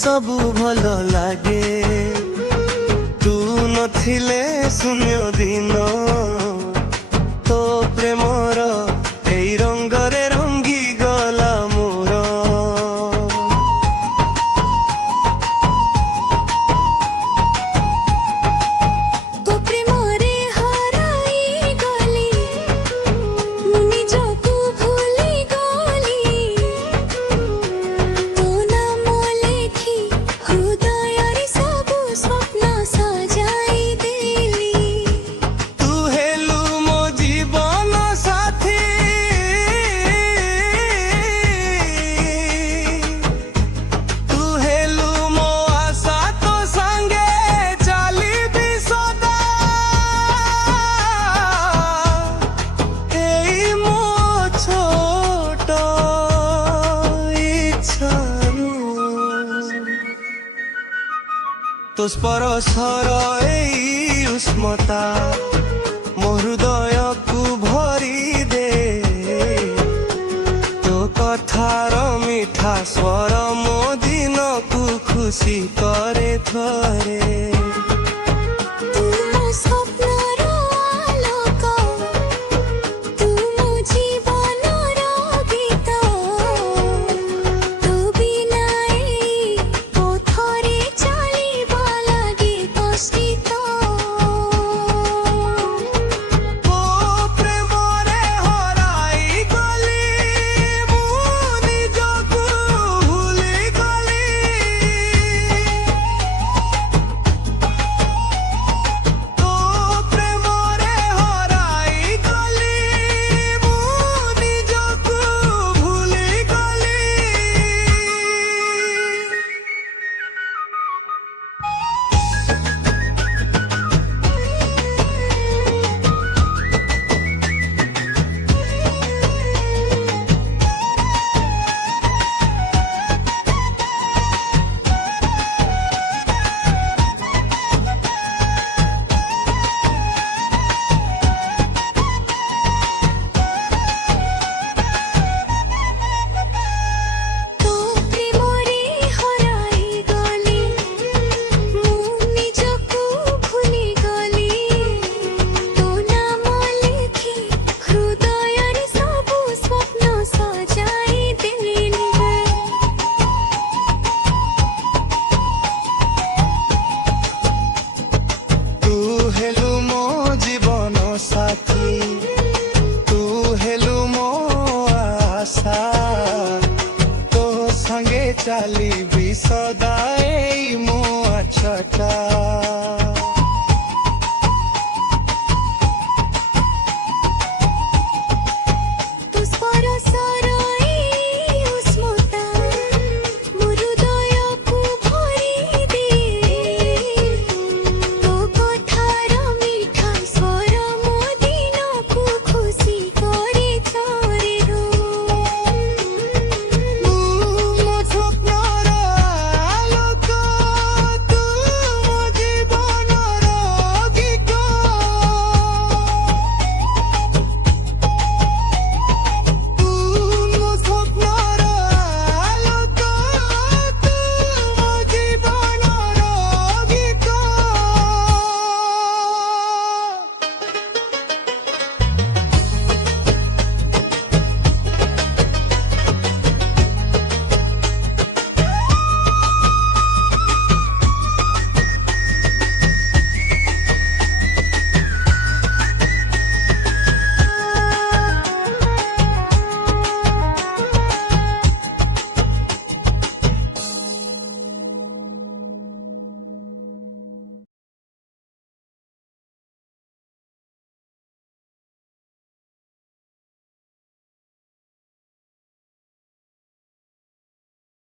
सबु भल लागे तू नथिले शून्य दिन तो प्रेमर एई रंगरे रंगी गला मोर तो प्रेमरे हराई गली मु निजकु भूली गली तो नाम लेखी हृदय सब स्वप्न सजाई देली तू हेलु मो जीवन साथी तू हेलु मो आशा तो संगे चली भी सदा एई मो छोट इच्छारू तो स्पर्शर एई उष्मता मो हृदय को भरी दे तो कथार मीठा स्वर मो दिन को खुशी करे थरे।